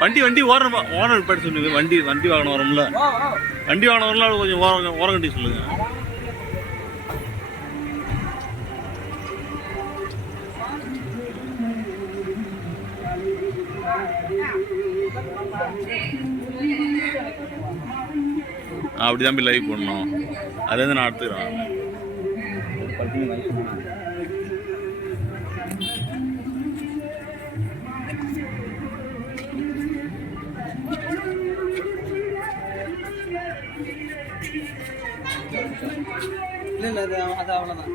வண்டி வண்டி ஓரம் ஓரம் படி சொல்லுங்க. வண்டி வண்டி வாகனம் வரும்ல. வண்டி வாகனம் வரும்ல அது கொஞ்சம் ஓரம் ஓரம் கட்டி சொல்லுங்க. அப்படி தான் லைவ் போடணும். அது வந்து நான் எடுத்துக்கிறேன். இல்லை இல்லை அது அது அவ்வளோதான்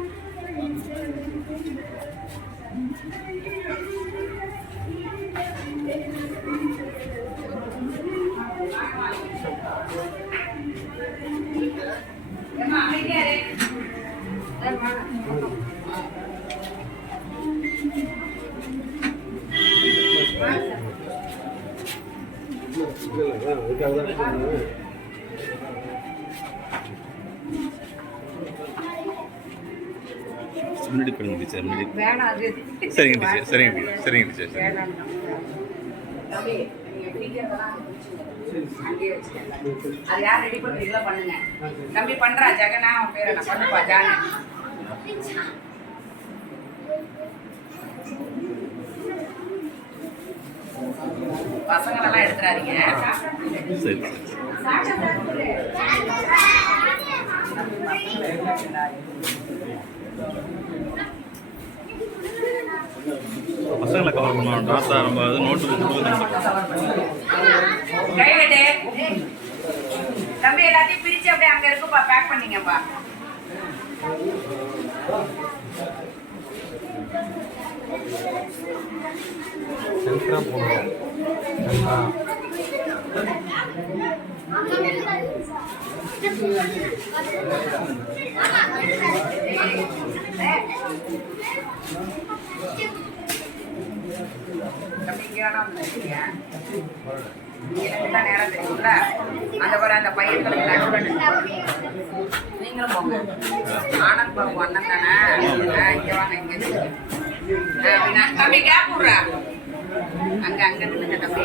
சரிங்க டீச்சர் சரிங்க டீச்சர் சரிங்க டீச்சர். அது யார் ரெடி பண்ணுறீங்களோ பண்ணுங்க. தம்பி பண்றா ஜெகனா அவன் பேரை நான் பண்ணுப்பா ஜானு. பசங்களெல்லாம் எடுத்துறாதீங்க. சரி பசங்களை கவர் பண்ணுவோம் டாட்டா நம்ம அது நோட்டு கொடுக்குறது கை தம்பி எல்லாத்தையும் பிரிச்சு அப்படியே அங்க இருக்குப்பா பேக் பண்ணீங்கப்பா. சென்ட்ரா போகணும் சென்ட்ரா. எனக்கு தான் நேரம் தெரியும்ல அந்த பாரு அந்த பையன்களுக்கு நீங்களும் போங்க. ஆனந்த் பாபு அண்ணன் தானே. இங்கே இங்க வாங்க இங்க தம்பி கேப் விடுறா அங்க அங்க நில்லுங்க தம்பி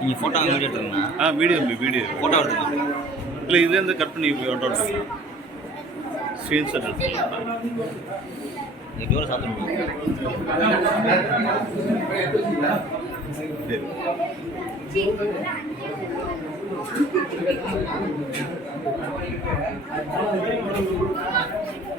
நீங்கள் ஃபோட்டோ அங்கே வீடியோ எடுத்துருங்கண்ணா ஆ வீடியோ வீடியோ ஃபோட்டோ எடுத்துக்கலாம் இல்லை இதுலேருந்து கட் பண்ணி ஃபோட்டோ எடுத்துக்கலாம் ஸ்க்ரீன்ஷாட் எடுத்துக்கலாம் இந்த டோரை சாப்பிட்டு சரி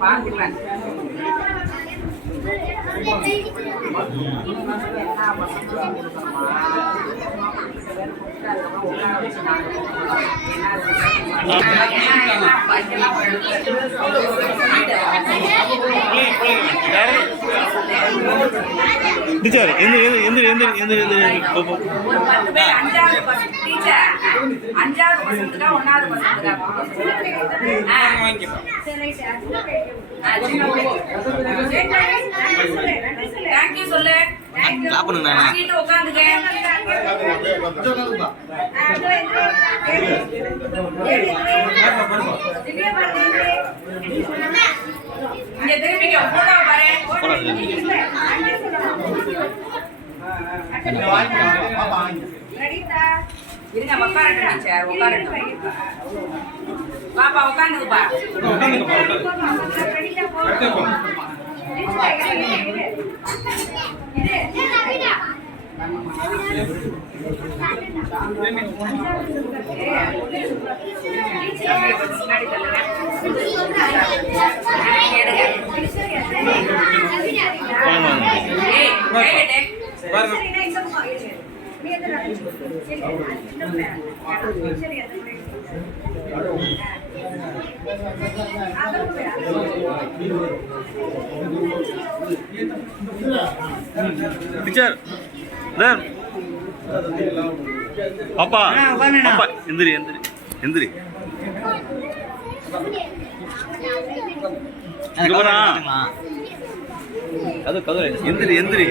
பார்த்துக்கலாம் டீச்சர் எந்த எந்த எந்த எந்த எந்த. ஒரு பத்து பேர் அஞ்சாவது டீச்சர் அஞ்சாவது பசங்களுக்கா ஒன்னாவது பசங்களுக்கா தேங்க்யூ சொல்லு. வாங்கிட்டு உட்காந்துக்க இங்க திரும்பிக்க போட்டோ பாரு. இருங்க உட்காரட்டும் டீச்சர். உட்காரட்டும். பாப்பா உட்காந்துக்குப்பா. முன்னாடி டீச்சர் சார் பாப்பா பாப்பா எந்திரி எந்திரி எந்திரி. இங்க வரா. கது கது எந்திரி எந்திரி.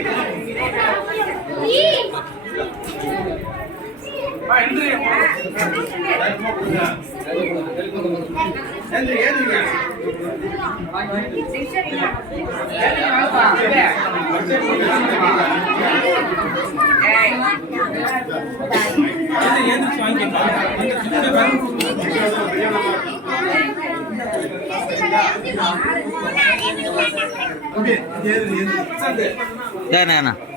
ஏய்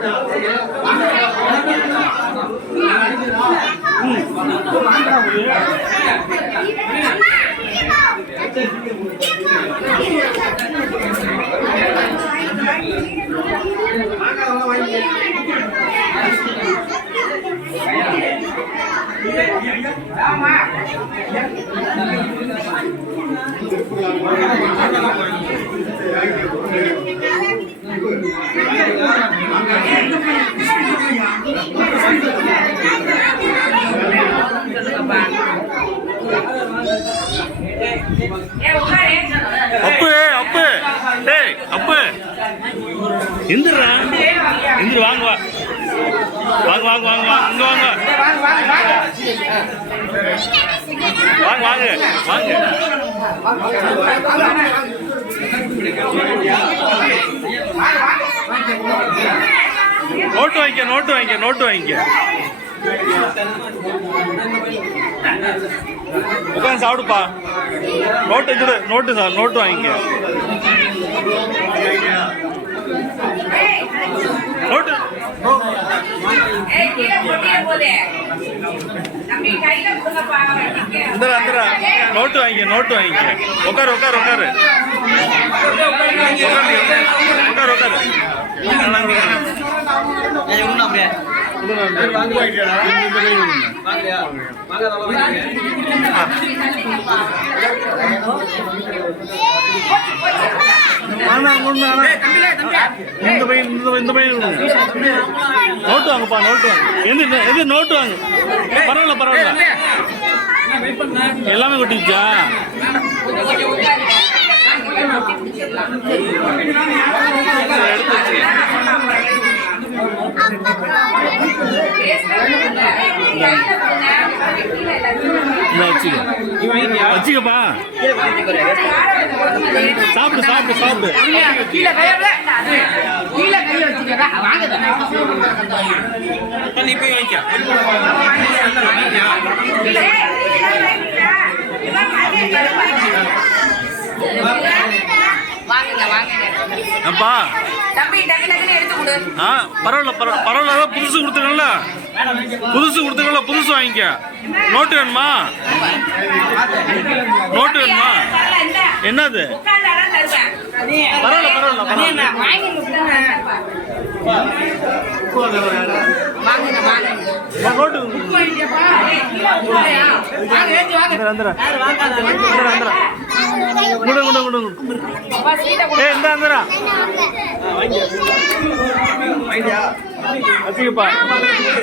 உட்காரு அப்பு அப்பு. டேய் அப்பு. எந்திரா எந்திரி வாங்க வா. வாங்க வாங்க வாங்க வாங்க வாங்க. வாங்க வாங்க வாங்க. நோட்டு வாங்கிக்க நோட்டு வாங்கிக்க நோட்டு வாங்கிக்க. உட்காந்து சாப்பிடுப்பா. நோட்டு கொடு நோட்டு சார் நோட்டு வாங்கிக்க. நோட்டு ஏய் கீழே நோட்டு வாங்கிக்க நோட்டு வாங்கிக்க. உட்காரு உட்காரு உட்காரு. உட்காரு உட்காரு. நல்லா உட்காரு. அப்படியே வாங்க, அங்க இந்த பையன் இந்த பையன், இந்த பையன் நோட்டு வாங்கப்பா நோட்டு வாங்க எது எது நோட்டு வாங்க பரவாயில்ல பரவாயில்ல எல்லாமே கொட்டிச்சா எடுத்து வச்சுக்கப்பா. சாப்பிடு சாப்பிடு சாப்பிடு. கீழே கையை கீழே கையை வச்சுக்கிறா வாங்க நீ போய் வாங்கிக்க வாங்குங்க வாங்குங்க அப்பா. ஆ பரவாயில்ல பரவ- பரவாயில்ல அதான் புதுசு கொடுத்துருக்கல புதுசு கொடுத்துருக்கல புதுசு வாங்கிக்க. நோட்டு வேணுமா? நோட்டு வேணுமா? என்னது? பரவாயில்ல பரவாயில்ல பரவாயில்ல. நோட்டு வந்துடுறேன், வந்துடுறேன். வந்துடுறேன், வந்துடுறேன். குடு, ஏ இந்த அந்தரா வச்சுக்கப்பா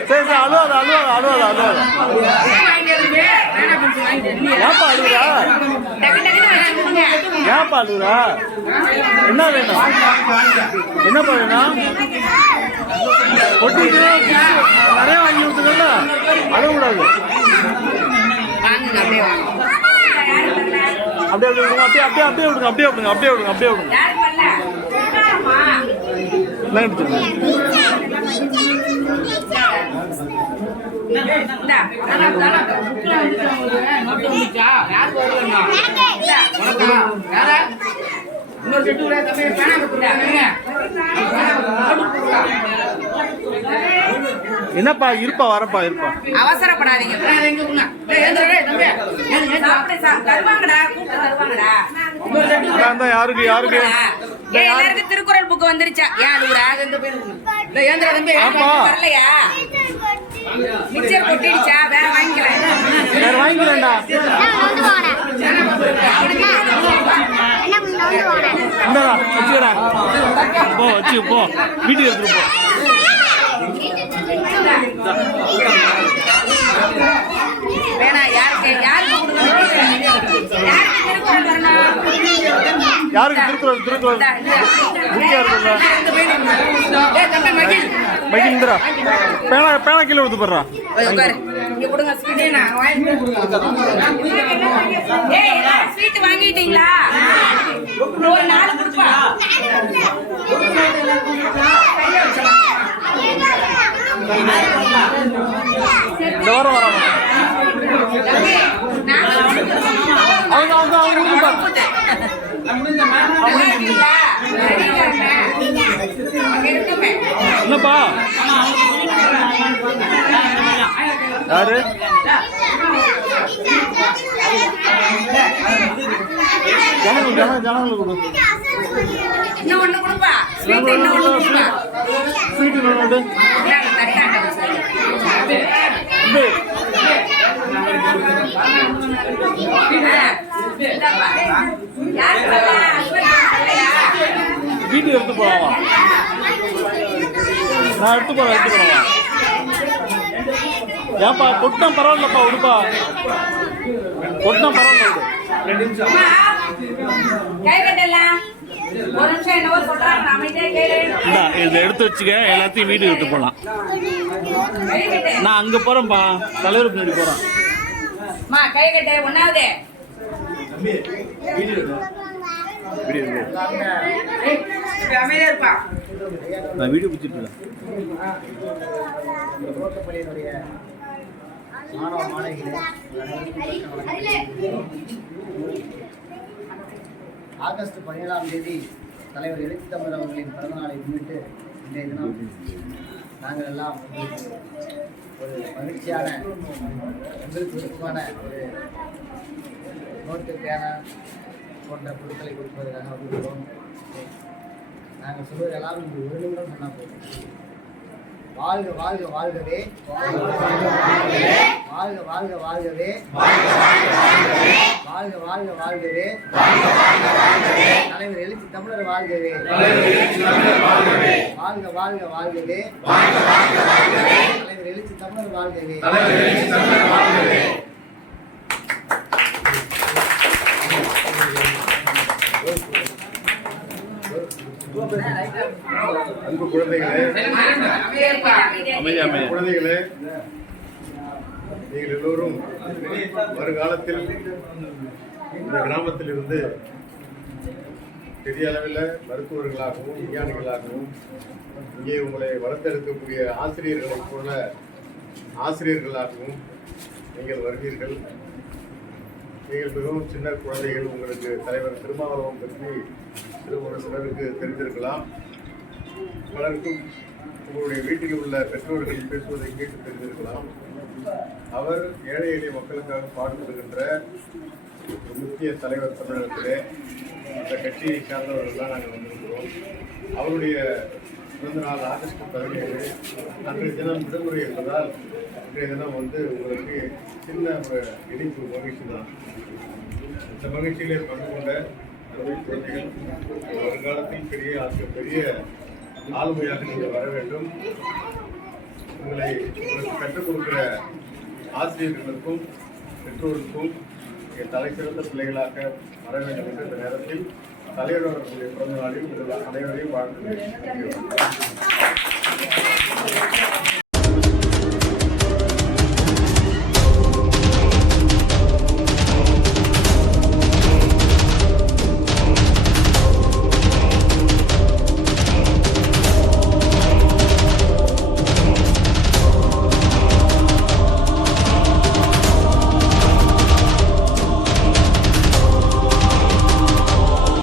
சரி சரி அழுவாத அழுவாத அழுவாத அழுவாத. ஏப்பா அழுகுறா ஏப்பா அழுகுறா என்ன வேணும்? என்னப்பா வேணும்? ஒட்டிட்டு நிறைய வாங்கி விட்டுக்கல அழக்கூடாது வாங்குங்க அப்படியே வாங்க அப்படியே விடுங்க அப்படியே அப்படியே அப்படியே விடுங்க அப்படியே விடுங்க அப்படியே விடுங்க அப்படியே விடுங்க. இன்னொரு என்னப்பா இருப்பா வரப்பா இருப்பா அவசரப்படாதீங்க யாருக்கு யாருக்கு எல்லாருக்கும் திருக்குறள் புக் வந்துருச்சா ஏன் அழுகுறா ஆமா வரலையா மிக்சர் கொட்டிடுச்சா வேற வாங்கிக்கலாம் வேற வாங்கிக்கலாம்டா இந்தடா வச்சுக்கடா போ வச்சு போ வீட்டுக்கு எடுத்துட்டு போ யாருக்கு திருக்குறள் திருக்குறள்? இந்தரா. பேனா பேனா கீழே எடுத்து போடுறா. sweet வாங்கிட்டீங்களா? ஒரு நாலு கொடுப்பா. இந்த வாரம் கொடுப்பா. அவங்க அவங்க அவங்க. என்னப்பா? யாரு? ஜனங்கள் ஜன ஜனங்களுக்கு கொடு இன்னும் ஒண்ணு கொடுப்பா. ஸ்வீட் இன்னும் ஒண்ணு கொடுப்பா. ஸ்வீட் நோட்டு இந்தாங்க, தனியாட்ட வச்சு. இது ஆ, இந்தாப்பா. யாருக்கு வரல? husband வரலையா? வீட்டுக்கு எடுத்து போகலாமா. நான் எடுத்து போறேன் எடுத்து போறேன். ஏன்பா கொட்டம் பரவாயில்லப்பா விடுப்பா. கொட்டம் பரவாயில்ல ஒரு நிமிஷம். இதை எடுத்து வச்சுக்க எல்லாத்தையும் வீட்டுக்கு எடுத்து போகலாம் நான் அங்கே போகிறேன்ப்பா தலைவர் பின்னாடி போகிறேன் நான் வீடியோ பிடிச்சிட்டு இருக்கேன். துவக்கப்பள்ளியினுடைய மாணவ மாணவிகளே ஆகஸ்ட் பதினேழாம் தேதி தலைவர் எழுச்சி தமிழர் அவர்களின் பிறந்தநாளை முன்னிட்டு இன்றைய தினம் நாங்கள் எல்லாம் ஒரு மகிழ்ச்சியான எங்களுக்கு விருப்பமான ஒரு நோட்டு பேனா போன்ற பொருட்களை கொடுப்பதற்காக வந்திருக்கிறோம். நாங்கள் சொல்வதெல்லாம் இங்கு ஒரு நிமிடம் சொன்னால் போதும். வாழ்க வாழ்க வாழ்கவே. வாழ்க வாழ்க வாழ்கவே. வாழ்க வாழ்க வாழ்கவே. தலைவர் எழுச்சி தமிழர் வாழ்கவே. வாழ்க வாழ்க வாழ்கவே. தலைவர் எழுச்சி தமிழர் வாழ்கவே. அன்பு குழந்தைகளே அமைதியா அமைதியா குழந்தைகளே நீங்கள் எல்லோரும் வருங்காலத்தில் இந்த கிராமத்தில் இருந்து பெரிய அளவில் மருத்துவர்களாகவும் விஞ்ஞானிகளாகவும் இங்கே உங்களை வளர்த்தெடுக்கக்கூடிய ஆசிரியர்களைப் போல ஆசிரியர்களாகவும் நீங்கள் வருவீர்கள். நீங்கள் மிகவும் சின்ன குழந்தைகள் உங்களுக்கு தலைவர் திருமாவளவன் பற்றி சிறு ஒரு சிலருக்கு தெரிந்திருக்கலாம். பலருக்கும் உங்களுடைய வீட்டில் உள்ள பெற்றோர்கள் பேசுவதை கேட்டு தெரிந்திருக்கலாம். அவர் ஏழை எளிய மக்களுக்காக பாடுபடுகின்ற முக்கிய தலைவர் தமிழகத்திலே அந்த கட்சியை சார்ந்தவர்கள் தான் நாங்கள் வந்திருக்கிறோம். அவருடைய பிறந்த நாள் ஆகஸ்ட் பதினேழு அன்றைய தினம் விடுமுறை என்பதால் இன்றைய தினம் வந்து உங்களுக்கு சின்ன ஒரு இனிப்பு மகிழ்ச்சி தான். இந்த மகிழ்ச்சியிலே பங்கு கொண்ட குழந்தைகள் வருங்காலத்தில் பெரிய ஆசிரியர் பெரிய ஆளுமையாக நீங்கள் வர வேண்டும். உங்களை உங்களுக்கு கற்றுக் கொடுக்கிற ஆசிரியர்களுக்கும் பெற்றோருக்கும் நீங்கள் தலை சிறந்த பிள்ளைகளாக வர வேண்டும் என்ற இந்த நேரத்தில் தலைவர் அவர்களுடைய பிறந்த நாளில் உங்கள் அனைவரையும் வாழ்த்து